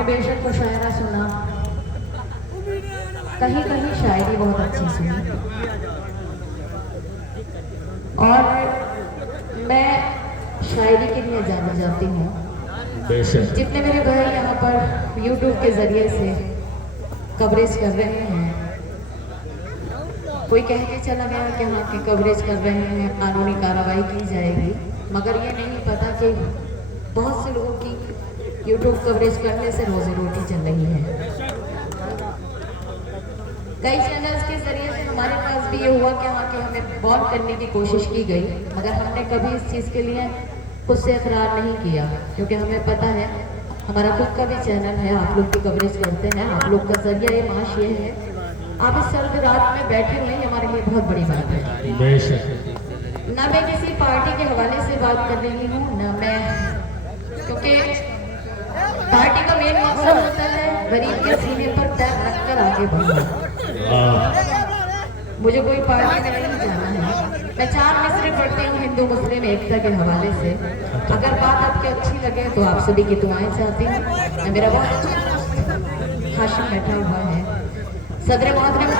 आपने बेशक मुशायरा सुना, कहीं कहीं शायरी बहुत अच्छी सुनी, और मैं शायरी के लिए जाना चाहती हूँ। जितने मेरे भाई यहाँ पर YouTube के जरिए से कवरेज कर रहे हैं, कोई कह के चला गया कि हाँ की कवरेज कर रहे हैं, कानूनी कार्रवाई की जाएगी, मगर ये नहीं पता कि बहुत से लोगों की YouTube कवरेज करने से रोजी रोटी चल रही है। कई चैनल्स के जरिए से हमारे पास भी ये हुआ कि हाँ कि हमें बॉल करने की कोशिश की गई, मगर हमने कभी इस चीज़ के लिए खुद से इकरार नहीं किया, क्योंकि हमें पता है हमारा खुद का भी चैनल है, आप लोग की कवरेज करते हैं, आप लोग का जरिया ये माश ये है, आप इस सर्द रात में बैठे हुए हैं, हमारे लिए बहुत बड़ी बात है। ना मैं किसी पार्टी के हवाले से बात कर रही हूँ, ना मैं, क्योंकि पार्टी का मेन मकसद होता है गरीब के सीने पर पैर रखकर आगे बढ़ना। मुझे कोई पार्टी में नहीं जाना है। मैं 4 मिसरे पढ़ती हूँ हिंदू मुस्लिम एकता के हवाले से। अगर बात आपकी अच्छी लगे तो आप सभी की दुआएं चाहती हूँ। मेरा बहुत अच्छा हाशिम बैठा हुआ है, सदर मोहतरम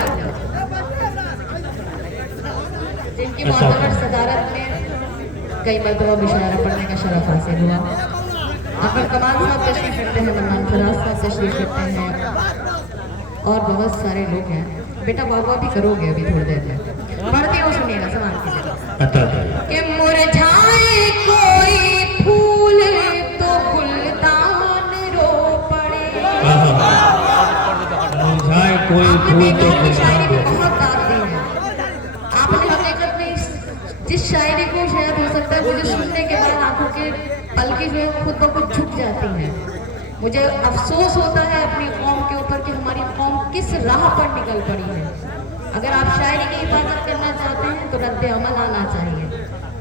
जिनकी मोहतबर सदारत में कई मरतबा मुशायरा पढ़ने का शरफ हासिल हुआ। अकबर कमाल साहब तशरीफ रखते हैं, मन्नान फराज साहब तशरीफ रखते हैं, और बहुत सारे लोग हैं। बेटा वाह भी करोगे अभी थोड़ी देर में, पढ़ती हो, सुनिएगा सवाल कि मुरझाए कोई फूल तो गुलदान रो पड़े। मुरझाए कोई फूल तो शायरी को बहुत गाते हैं आपने। हकीकत में जिस शायरी को शायद हो सकता है मुझे सुनने के बाद आंखों के पलकें जो है खुद ब खुद झुक जाती हैं। मुझे अफसोस होता है अपनी कौम के ऊपर कि हमारी कौम किस राह पर निकल पड़ी है। अगर आप शायरी की हिफाजत करना चाहते हैं तो रद्द अमल आना चाहिए।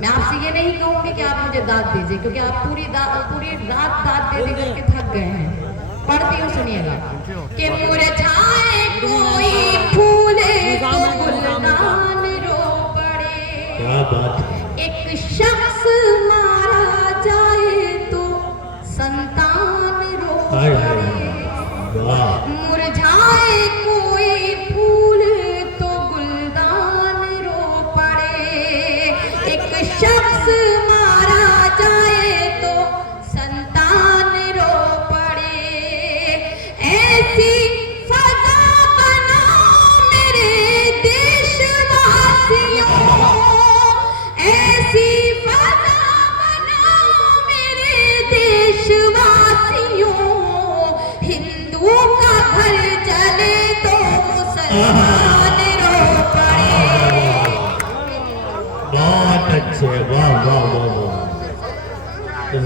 मैं आपसे ये नहीं कहूँगी कि आप मुझे दाद दीजिए, क्योंकि आप पूरी रात दाद दे दे करके थक गए हैं। पढ़ती हूँ, सुनिएगा कि मुरझाए कोई फूल तो गुलदान रो पड़े, एक शख्स मारा जाए तो संतान रो पड़े। मुरझाए कोई फूल तो गुलदान रो पड़े, एक शख्स मारा जाए तो संतान रो पड़े। ऐसी फजा बनाओ मेरे देशवासियों, ऐसी फजा बनाओ मेरे देशवासियों, हिंदू का घर जले तो मुसलमान रो पड़े। बहुत अच्छे, वाह वाह वाह वाह,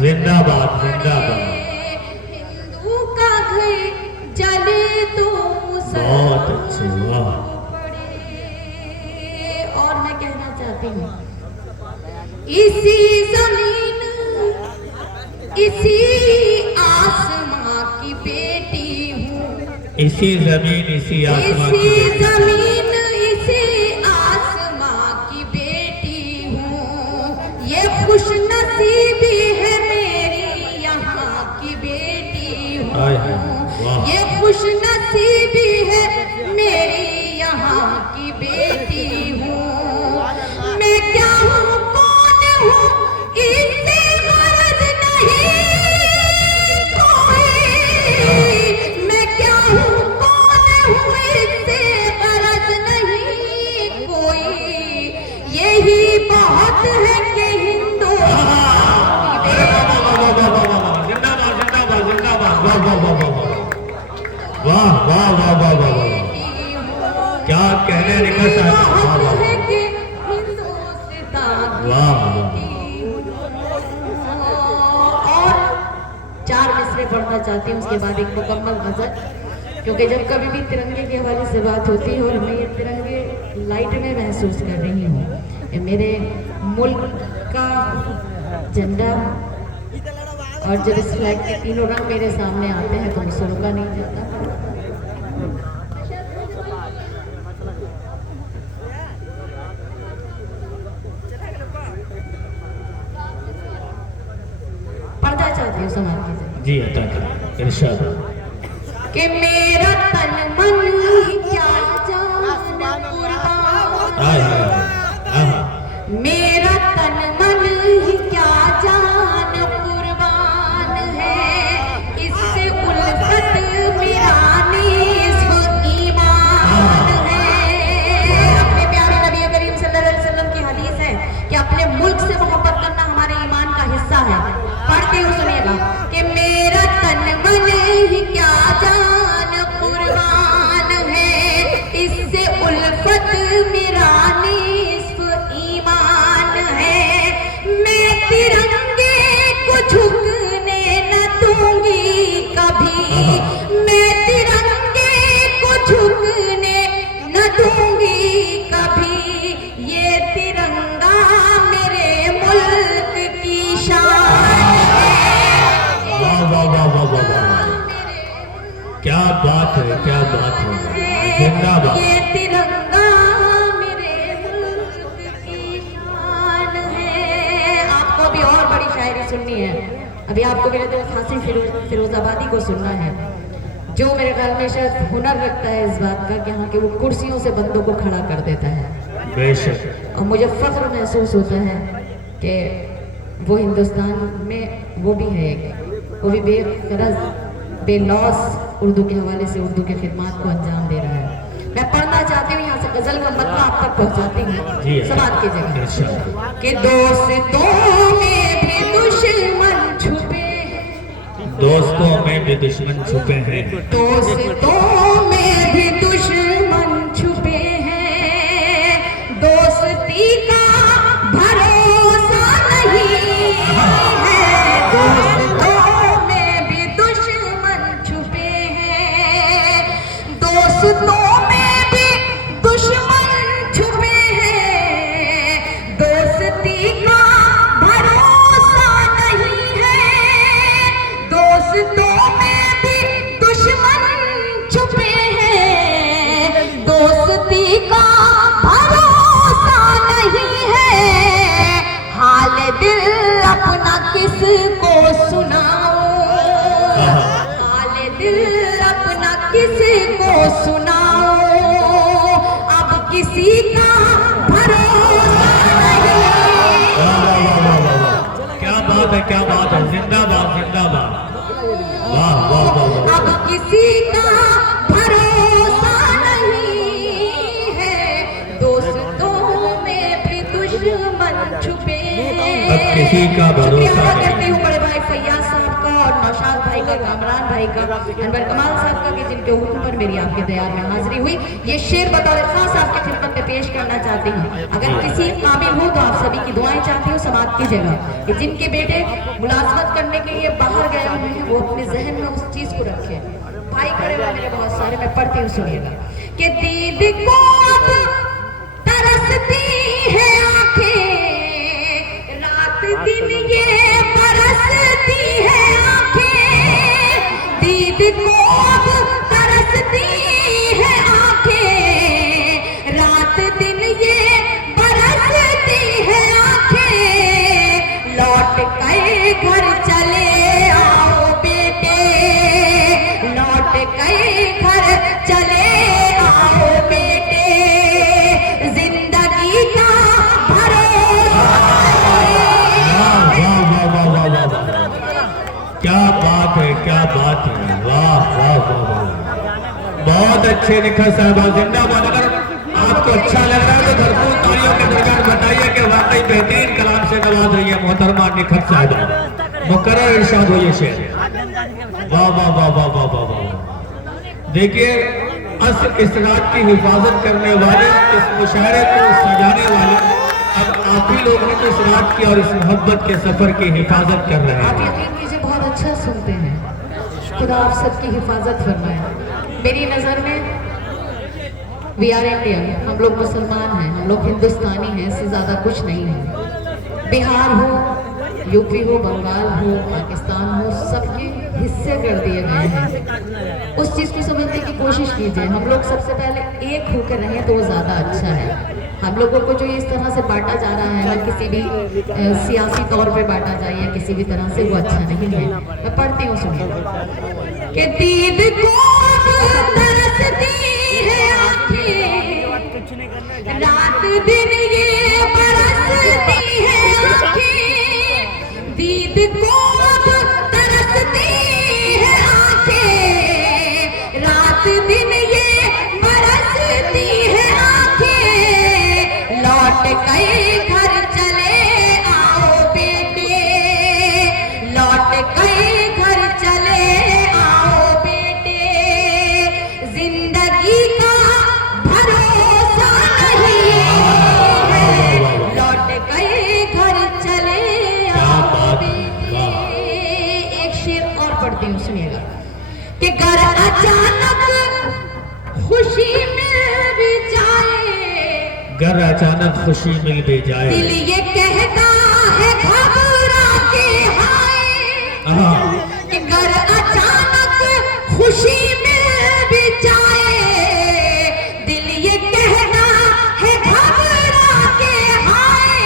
जिंदाबाद जिंदाबाद। हिंदू का घर जले तो बहुत अच्छे, वाह। और मैं कहना चाहती हूँ इसी जमीन इसी आसमां की बेटी हूँ, इसी जमीन इसी आसमां की इसी जमीन इसी आसमां की बेटी हूँ, ये खुश नसीबी है मेरी यहाँ की बेटी हूँ, ये खुश नसीबी है मेरी यहाँ की बेटी हूँ। मैं क्या हूँ कौन हूँ इससे गरज नहीं कोई, मैं क्या हूँ कौन हूँ इससे गरज नहीं कोई, यही बहुत है कि हिंदू वाह वाह वाह वाह वाह वाह, क्या कहने निकल सकता। वाह और 4 मिसरे पढ़ना चाहती हूँ, उसके बाद एक मुकम्मल गजल, क्योंकि जब कभी भी तिरंगे के हवाले से बात होती है और मैं ये तिरंगे लाइट में महसूस कर रही हूँ, मेरे मुल्क का झंडा, और जब इस फ्लैग के तीनों रंग मेरे सामने आते हैं तो मुझसे रुका नहीं जाता। पढ़ना चाहती हूँ समाज की जी, अता करें इरशाद। कि मेरा तन मन ही क्या जान कुर्बान, मेरा तन मन ही क्या जान कुर्बान है, इससे उल्फत मेरा निस्फ ईमान है। अपने प्यारे नबी करीम सल्लल्लाहु अलैहि वसल्लम की हदीस है कि अपने मुल्क से मोहब्बत करना हमारे ईमान का हिस्सा है। पढ़ते हुए सुनिएगा कि मेरा तन मन ही क्या जान कुर्बान है, इससे उल्फत मेरा निस्फ ईमान है। मैं तिरंगे को झुकने न दूंगी कभी, मैं तिरंगे को झुकने न दूंगी कभी, ये तिरंगा मेरे मुल्क की शान है। वाह वाह वाह वाह वाह वाह, क्या बात है, क्या बात है, जिंदाबाद। ये तिरंगा मेरे मुल्क की शान है। आपको भी और बड़ी शायरी सुननी है। अभी आपको मेरे दोस्त हासिम फिरोजाबादी को सुनना है, जो मेरे ख्याल में शायद हुनर रखता है इस बात का कि यहाँ के वो कुर्सियों से बंदों को खड़ा कर देता है। बेशक। और मुझे फख्र महसूस होता है कि वो हिंदुस्तान में वो भी है, वो भी बेगरज बेलौस उर्दू के हवाले से उर्दू की खिदमत को अंजाम दे रहा है। मैं पढ़ना चाहती हूँ, यहाँ से गजल का मतलब आप तक पहुँचाती हूँ, समाज की जगह कि दोस्तों में भी दुश्मन छुपे हैं, दोस्तों में भी दुश्मन छुपे हैं, दोस्तों में भी दुश्मन छुपे हैं, दोस्ती का भरोसा नहीं है, दोस्तों में भी दुश्मन छुपे हैं, दोस्तों में भी दुश्मन छुपे हैं, दोस्ती का भरोसा नहीं है, दोस्तों में भी दुश्मन छुपे हैं, दोस्ती का भरोसा नहीं है, हाल दिल अपना किसको सुनाऊं, हाल दिल अपना किसको सुनाऊं, अब किसी का भरोसा नहीं। क्या बात है, क्या बात है, जिंदाबाद जिंदाबाद। वाह वाह वाह वाह। अब किसी का भरोसा नहीं है, दोस्तों में भी दुश्मन छुपे हैं। अब किसी का भरोसा नहीं। करती हूँ बड़े भाई फैयाज साहब का और नौशाद भाई का, कामरान भाई का, अनवर कमाल साहब का, कि जिनके हुक्म पर मेरी आपके दयार में हाजिरी हुई। ये शेर बतौर खास आपके खिदमत में पेश करना चाहती हूँ। अगर किसी काबिल हो तो आप सभी की दुआएं चाहती हूँ समाज की जगह, कि जिनके बेटे मुलाजमत करने के लिए बाहर गए हुए हैं वो अपने जहन में उस चीज को रखे। भाई खड़े हुए मेरे बहुत सारे, मैं पढ़ती हूँ सुनिएगा कि दीद को अब तरसती है आंखें, रात दिन ये बरसती है आंखें, दीद को अब तरसती है आंखें, रात दिन ये बरसती है आंखें, लौट गए घर चले आओ बेटे, लौट गए घर चले आओ बेटे, जिंदगी का भरोसा वाह वाह वाह वाह वाह वाह, क्या बात है, क्या बात है, वाह वाह वाह वाह। बहुत अच्छे निखर साहब, जिंदाबाद। अगर आपको अच्छा लग रहा है तो भरपूर तालियों के दरमियान बताइए कि वाकई बेहतरीन कलाम से नवाज रही है मोहतरमा निखर साहब। मुकर्रर इरशाद हो ये शेर। वाह वाह वाह वाह वाह वाह वाह। देखिए, असल इस रात की हिफाजत करने वाले, इस मुशायरे को सजाने वाले अब आप ही लोग हैं जो इस रात की और इस मोहब्बत के सफर की हिफाजत कर रहे आप हैं। यकीन कीजिए बहुत अच्छा सुनते हैं। खुदा आप सबकी हिफाजत फरमाए। मेरी नज़र में वी आर इंडियन, हम लोग मुसलमान हैं, हम लोग हिंदुस्तानी हैं, इससे ज़्यादा कुछ नहीं है। बिहार हो, यूपी हो, बंगाल हो, पाकिस्तान हो, सबके हिस्से कर दिए गए हैं। उस चीज़ को समझने की कोशिश कीजिए। हम लोग सबसे पहले एक होकर रहें तो वो ज़्यादा अच्छा है। हम लोगों को जो इस तरह से बांटा जा रहा है ना, किसी भी सियासी तौर पे बांटा जाए या किसी भी तरह से, वो अच्छा नहीं है। मैं पढ़ती हूँ, सुनिए कि दीद को गर अचानक खुशी मिल भी जाए। दिल ये कहता है घबरा के हाय कि गर अचानक खुशी मिल भी जाए। दिल ये कहता है घबरा के हाय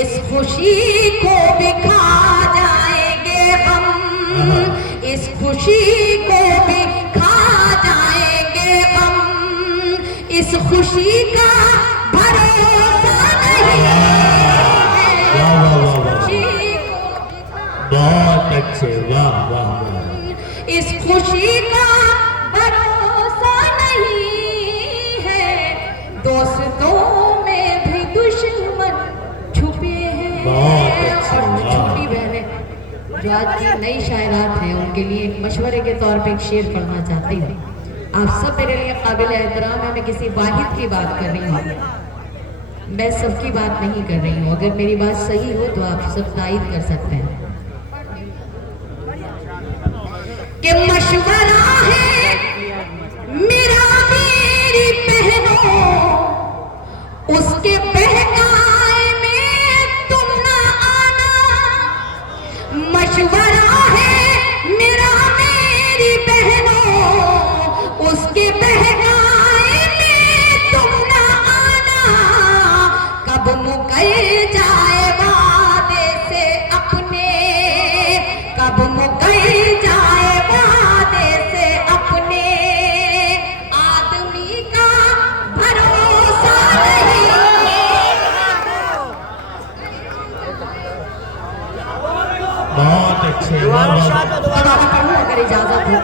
इस खुशी को भी खा जाएंगे हम, इस खुशी को भी खा जाएंगे हम, इस खुशी का भरोसा नहीं है। बहुत अच्छे, वाह वाह वाह। इस खुशी का भरोसा नहीं है, दोस्तों में भी दुश्मन छुपे हैं। बहुत अच्छे, और वाह। छोटी बहनें जो आज की नई शायरात हैं उनके लिए एक मशवरे के तौर पे एक शेर पढ़ना चाहती हूँ। आप सब मेरे लिए काबिल एहतराम है। मैं किसी वाहिद की बात कर रही हूँ, मैं सबकी बात नहीं कर रही हूँ। अगर मेरी बात सही हो तो आप सब तायद कर सकते हैं कि मशवरा है मेरा मेरी बहनों, उसके बहकाए में तुम ना आना। मशवरा है मेरा मेरी बहनों, उसके बहकाए में तुम ना आना। कब मुकर जाए वादे से अपने, कब मुकर जाए वादे से अपने, आदमी का भरोसा नहीं। बहुत अच्छे, वाह वाह। दोबारा पढ़ूं अगर इजाजत हो।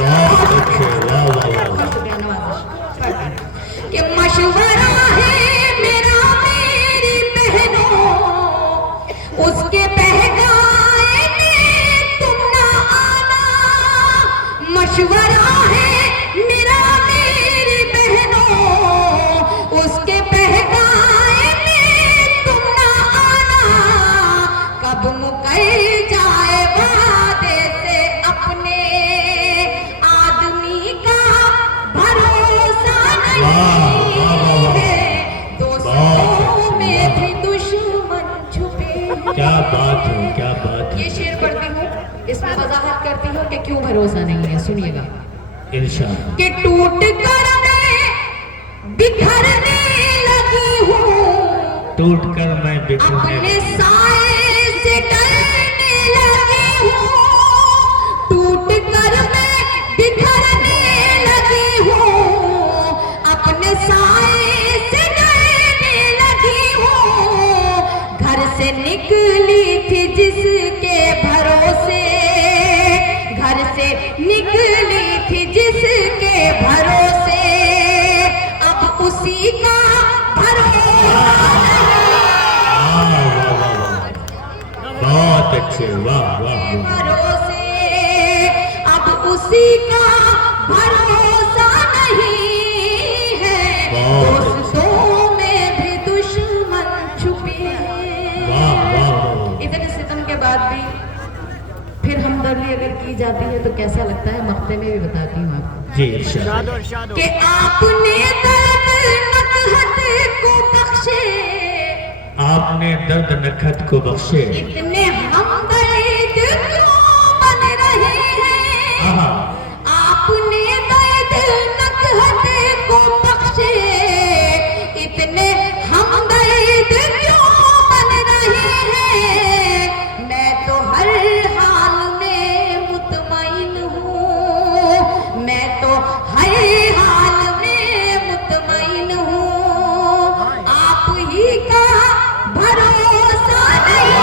बहुत अच्छे, वाह वाह वाह। शुक्रिया, नवाज़िश। कि मशवरा है मेरा मेरी बहनों, उसके बहकाए में तुम ना आना। मशवरा है मेरा मेरी बहनों, उसके बहकाए में तुम ना आना। कब मुकर जाए वादे से अपने, आदमी का भरोसा नहीं है, दोस्तों में भी दुश्मन छुपे। क्या बात है, क्या बात है। ये शेर पढ़ती हूँ, इसमें वजाहत करती हूँ कि क्यों भरोसा नहीं है। सुनिएगा इंशाअल्लाह। कि टूट कर मैं बिखरने लगी हूँ, टूट कर मैं बिखरने अपने साए से डरने लगी हूँ। टूट कर मैं बिखरने लगी हूँ, अपने साए से डरने लगी हूँ। घर से निकली थी जिसके भरोसे, घर से निकली थी जिसके भरोसे, अब उसी का भरोसा बहुत अच्छे, वाह वाह वाह। भरोसे, अब उसी का भरोसा नहीं है, दोस्तों में भी दुश्मन छुपे हैं। वाह वाह वाह। इतने सितम के बाद भी फिर हमदर्दी अगर की जाती है तो कैसा लगता है, मक्ते में भी बताती हूँ आपको। जी इरशाद। कि आपने दर्द नकहत को बख्शे, आपने दर्द नखत को बख्शे, इतने हमदर्द क्यों बन रहे हैं। आपने दर्द नकहत को बख्शे, इतने हमदर्द क्यों बन रहे हैं। मैं तो हर हाल में मुतमईन हूँ, मैं तो हर हाल में मुतमईन हूँ, आप ही का भरोसा नहीं।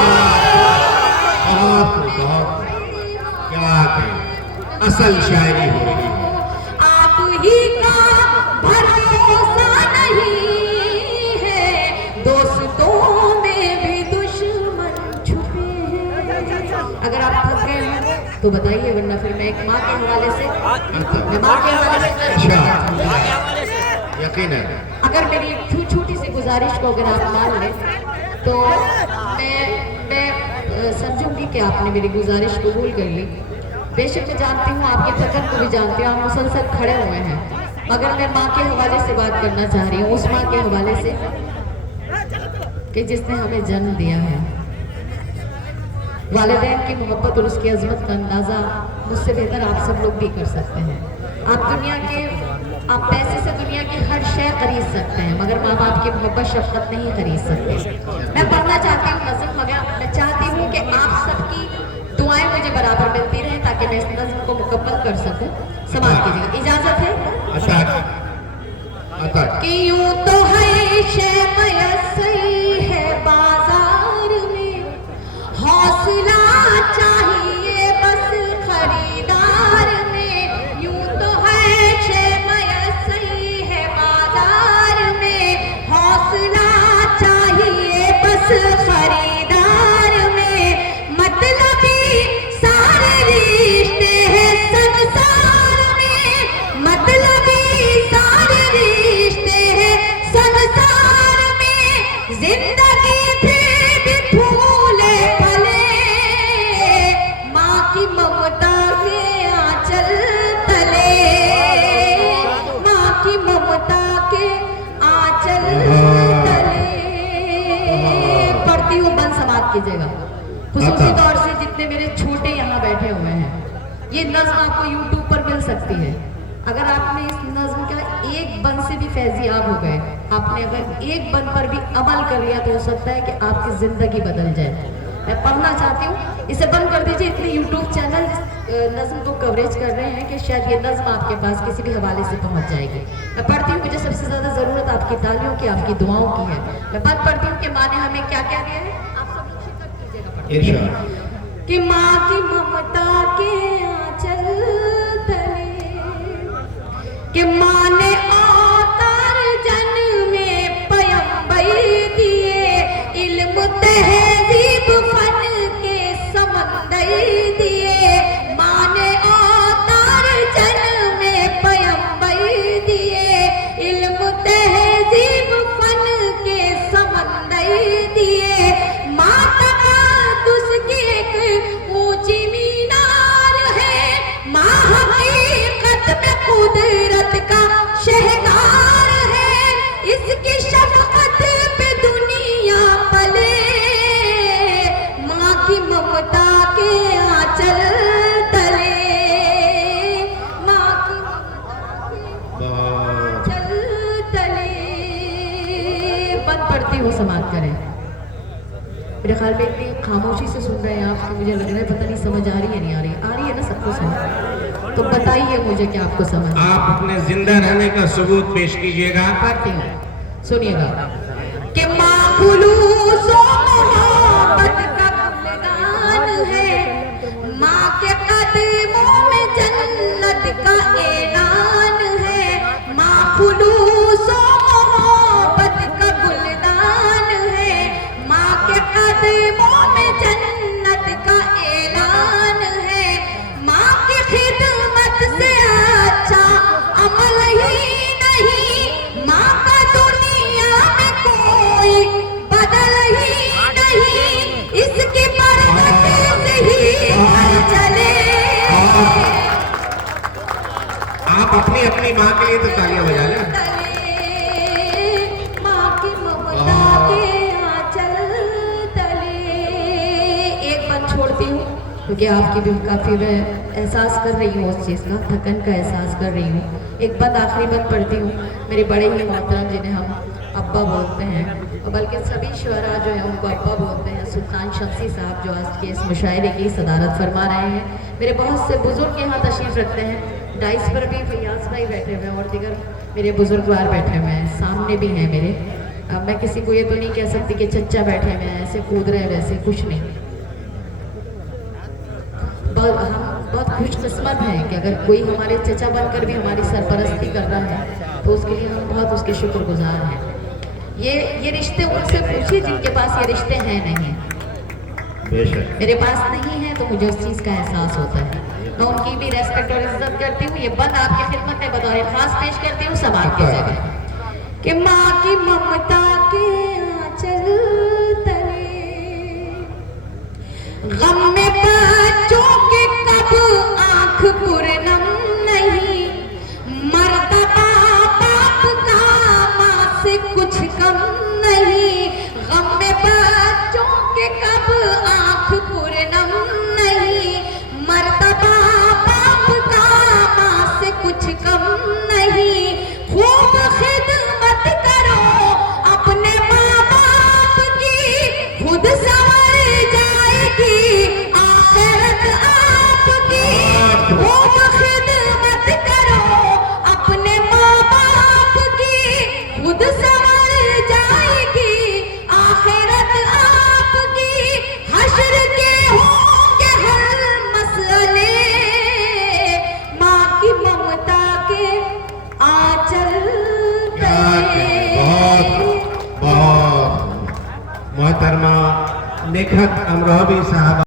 क्या करें, असल शायरी हो रही है। आप ही का भरोसा नहीं है, दोस्तों में भी दुश्मन छुपे हैं। अगर आप थक गए हैं तो बताइए, वरना फिर मैं एक माँ के हवाले से, मैं माँ के हवाले से यकीन है। अगर मेरी एक छोटी सी गुजारिश को अगर आप मान लें तो मैं समझूंगी कि आपने मेरी गुजारिश कबूल कर ली। बेशक मैं जानती हूँ, आपकी थकन को भी जानती हूँ, आप मुसलसल खड़े हुए हैं, मगर मैं माँ के हवाले से बात करना चाह रही हूँ, उस माँ के हवाले से कि जिसने हमें जन्म दिया है। वालिदैन की मोहब्बत और उसकी अजमत का अंदाज़ा मुझसे बेहतर आप सब लोग भी कर सकते हैं। आप पैसे से दुनिया की हर शय खरीद सकते हैं, मगर माँ बाप की मोहब्बत शफकत नहीं खरीद सकते। मैं पढ़ना चाहती हूँ नज़्म, मगर मैं चाहती हूँ कि आप सबकी दुआएं मुझे बराबर मिलती रहें ताकि मैं इस नज़्म को मुकम्मल कर सकूँ। समाप्त कीजिए, इजाज़त है। कि यूं तो है शय मयस्सर है बाजार में, हौसला चाहिए बस खरीदार में। यूं तो है शय मयस्सर है बाजार में, हौसला चाहिए बस खरीदार में। मतलबी सारे रिश्ते हैं संसार में, मतलबी सारे रिश्ते हैं संसार में। जिंदगी फिर भी फूले फले, माँ की ममता के आंचल तले, माँ की ममता के आंचल तले। पढ़ती हूँ, बंद समाप्त कीजिएगा। खुसूसी तौर से जितने मेरे छोटे यहाँ बैठे हुए हैं, ये नज़्म आपको YouTube पर मिल सकती है। अगर आपने इस नज़्म का एक बंद से भी फैज़ियाब हो गए, आपने अगर एक बंद पर भी अमल कर लिया तो हो सकता है कि आपकी ज़िंदगी बदल जाए। मैं पढ़ना चाहती हूँ, इसे बंद कर दीजिए। इतने YouTube चैनल नज़्म को कवरेज कर रहे हैं कि शायद ये नज़्म आपके पास किसी भी हवाले से पहुँच जाएगी। मैं पढ़ती हूँ, मुझे सबसे ज़्यादा ज़रूरत आपकी तालियों की, आपकी दुआओं की है। मैं बंद पढ़ती हूँ कि माँ ने हमें क्या क्या दिया है, आप सब लोग शिकत कीजिएगा। कि माँ की ममता के आंचल तले, कि माँ ने औतार जन्म में पैगंबर दिए, इल्म तहज़ीब फन के समंदर दिए। माँ ने औतार जन्म में पैगंबर दिए, इल्म तहज़ीब फन के समंदर दिए। माँ तक़द्दुस की एक ऊंची मीनार है, माँ हकीकत में कुदरत का शहकार है। इसकी शफ़क़त पे दुनिया पले, माँ की ममता के आंचल तले, माँ की ममता के आंचल तले। बंद पढ़ती हूँ, समाप्त करें। मेरे ख्याल में इतनी खामोशी से सुन रहे हैं आप कि मुझे लग रहा है पता नहीं समझ आ रही है, नहीं आ रही? आ रही है ना सबको समझ? तो बताइए मुझे कि आपको समझ। आप अपने जिंदा रहने का सबूत पेश कीजिएगा। करती हूँ, सुनिएगा। कि माँ खुलूस और मोहब्बत का गुलदान है, माँ के कदमों में जन्नत का ऐलान है। माँ खुलूस और मोहब्बत का गुलदान है, माँ के कदमों में जन्नत का ऐलान है। माँ की खिदमत से अच्छा अमल ही नहीं, माँ का दुनिया में कोई बदल ही नहीं। इसकी बरकत से ही घर चले। आप अपनी अपनी माँ के लिए तो तालियां बजा लें। माँ की ममता के आंचल तले। एक बात छोड़ती हूँ क्योंकि आपकी भी काफ़ी मैं एहसास कर रही हूँ उस चीज़ का, थकन का एहसास कर रही हूँ। एक बात आखिरी बात पढ़ती हूँ। मेरे बड़े ही मोहतरम जिन्हें हम अब्बा बोलते हैं, और बल्कि सभी शुअरा जो है उनको अब्बा बोलते हैं, सुल्तान शमसी साहब जो आज के इस मुशायरे की सदारत फरमा रहे हैं। मेरे बहुत से बुजुर्ग यहाँ तशरीफ़ रखते हैं। डाइस पर भी फैयाज भाई बैठे हुए हैं और दिगर मेरे बुजुर्गवार बैठे हुए हैं, सामने भी हैं मेरे। अब मैं किसी को ये तो नहीं कह सकती कि चच्चा बैठे हुए हैं ऐसे कूद रहे हैं, वैसे कुछ नहीं। हम बहुत खुशकिस्मत हैं कि अगर कोई हमारे चचा बनकर भी हमारी सरपरस्ती कर रहा है तो उसके लिए हम बहुत उसके शुक्रगुजार हैं। ये रिश्ते उनसे पूछिए जिनके पास ये रिश्ते हैं नहीं। मेरे पास नहीं है तो मुझे उस चीज़ का एहसास होता है। मैं उनकी भी रेस्पेक्ट और इज्जत करती हूँ। ये बंद आपकी खिदमत में बतौर खास पेश करती हूँ, सब आपके जगह। कि माँ की ममता के आंचल तले, गम में बच्चों के कब आंख पुरनम नहीं, मर्तबा लेखक अमरोही साहब